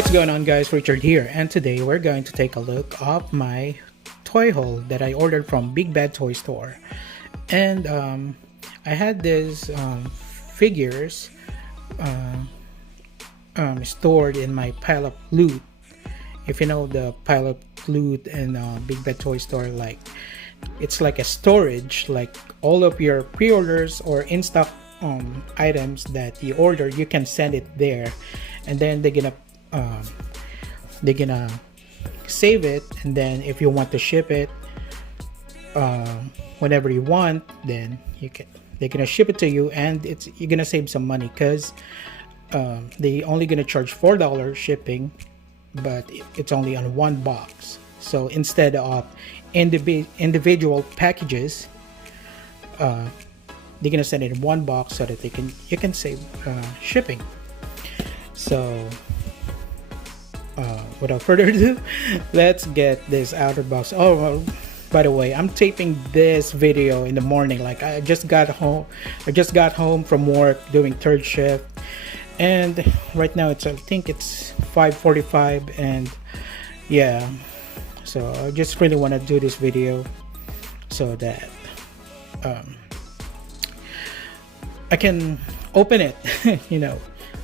What's going on, guys? Richard here, and today we're going to take a look at my toy haul that I ordered from Big Bad Toy Store. And I had these figures stored in my pile of loot. If you know the pile of loot in Big Bad Toy Store, like it's like a storage, like all of your pre-orders or in-stock items that you order, you can send it there, and then they're gonna save it, and then if you want to ship it whenever you want, then they're gonna ship it to you, and you're gonna save some money because they only gonna charge $4 shipping, but it's only on one box. So instead of individual packages, they're gonna send it in one box so that you can save shipping. So without further ado, let's get this outer box. Oh well, by the way, I'm taping this video in the morning. Like I just got home from work doing third shift, and right now I think it's 5:45, and yeah, so I just really want to do this video so that I can open it. You know,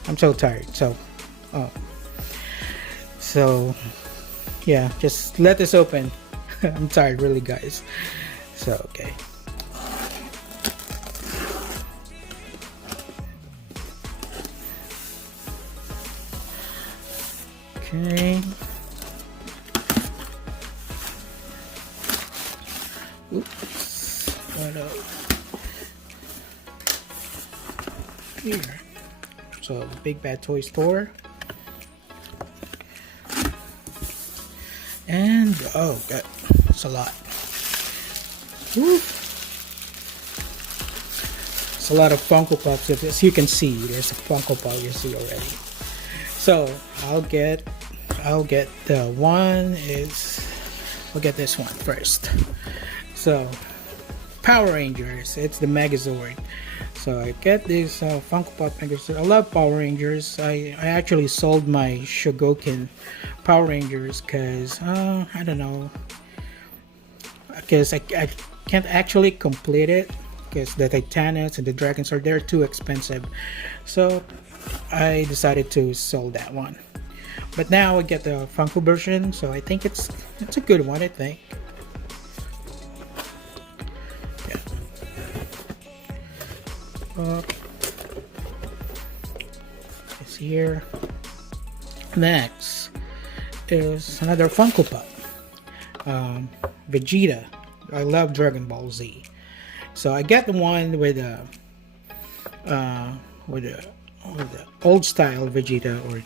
I'm so tired. So yeah, just let this open. I'm tired, really, guys. So okay. Okay. Oops. What up? Here. So Big Bad Toy Store. And oh god, it's a lot. Woo. It's a lot of Funko Pops. As you can see, there's a Funko Pop you see already. So I'll get the one is, we'll get this one first. So Power Rangers, it's the Megazord. So I get this Funko Pop Megazord. I love Power Rangers. I actually sold my Shogoken Power Rangers because I don't know, because I can't actually complete it because the Titanics and the Dragons they're too expensive. So I decided to sell that one. But now I get the Funko version, so I think it's a good one, I think. It's here. Next is another Funko Pop, Vegeta. I love Dragon Ball Z, so I got the one with the old style Vegeta, or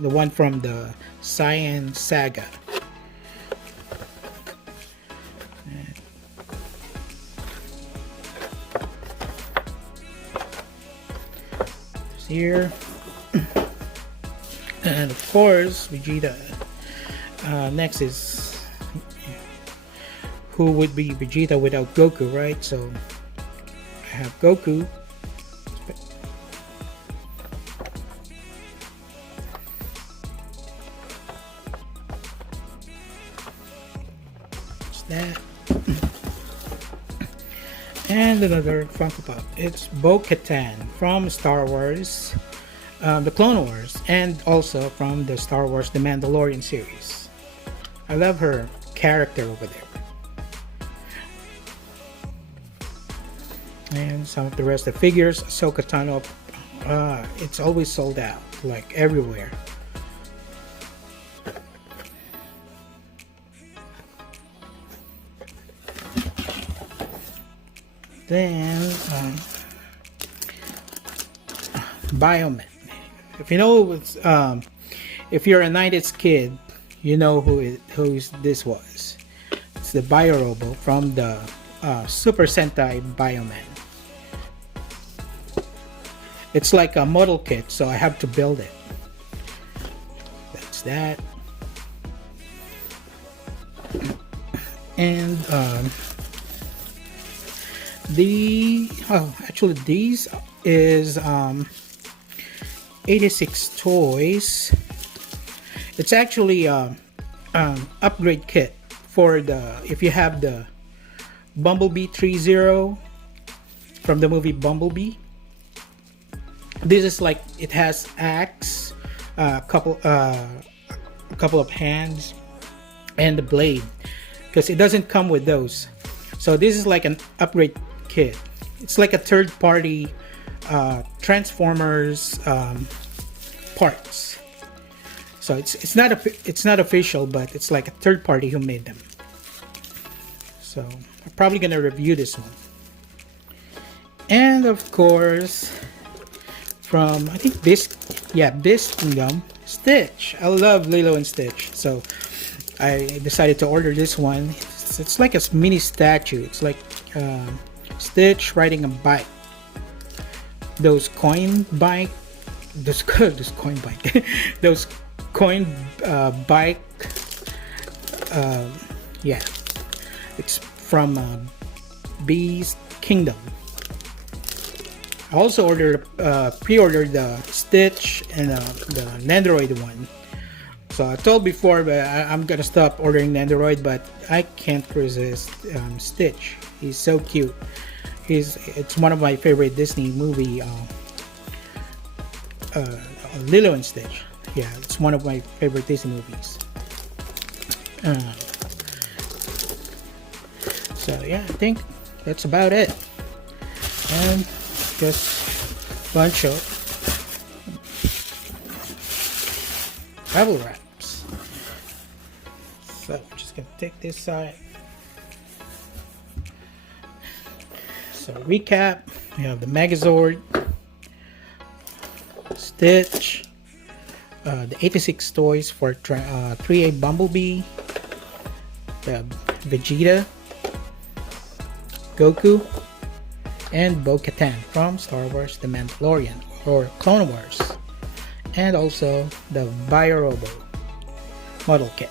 the one from the Saiyan Saga. Here, and of course Vegeta. Next is, who would be Vegeta without Goku, right? So I have Goku. What's that? And another Funko Pop. It's Bo-Katan from Star Wars, the Clone Wars, and also from the Star Wars The Mandalorian series. I love her character over there. And some of the rest of the figures. Ahsoka Tano, it's always sold out, like everywhere. Then Bioman. If you know, if you're a 90s kid, you know who this was. It's the Bio-Robo from the Super Sentai Bioman. It's like a model kit, so I have to build it. That's that. And actually these is 86 toys It's actually upgrade kit for the, if you have the Bumblebee 3.0 from the movie Bumblebee. This is like, it has axe, a couple of hands, and the blade, because it doesn't come with those. So this is like an upgrade kit. It's like a third-party Transformers parts. So it's not official, but it's like a third party who made them. So I'm probably gonna review this one. And of course, from, I think Kingdom, Stitch. I love Lilo and Stitch, so I decided to order this one. It's like a mini statue. It's like Stitch riding a bike. Those coin bike, those coin bike, those coin bike. Yeah, it's from Beast Kingdom. I also pre-ordered the Stitch and the Nendoroid one. So I told before, but I'm gonna stop ordering Nendoroid, but I can't resist Stitch. He's so cute. It's one of my favorite Disney movie, Lilo and Stitch. Yeah, it's one of my favorite Disney movies. So yeah, I think that's about it. And just a bunch of travel wraps. So I'm just gonna take this side. So recap, we have the Megazord, Stitch, the 86 toys for 3A Bumblebee, the Vegeta, Goku, and Bo-Katan from Star Wars The Mandalorian or Clone Wars, and also the Bio-Robo model kit.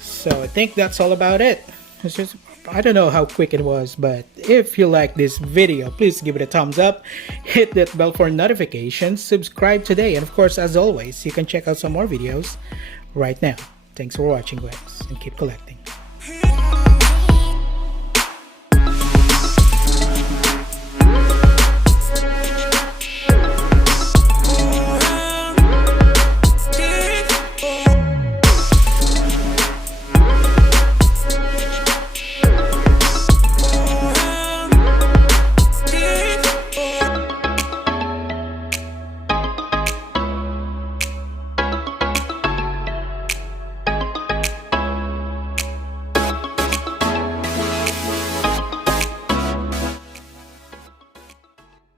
So I think that's all about it. It's just, I don't know how quick it was, but if you like this video, please give it a thumbs up, hit that bell for notifications, subscribe today, and of course, as always, you can check out some more videos right now. Thanks for watching, guys, and keep collecting.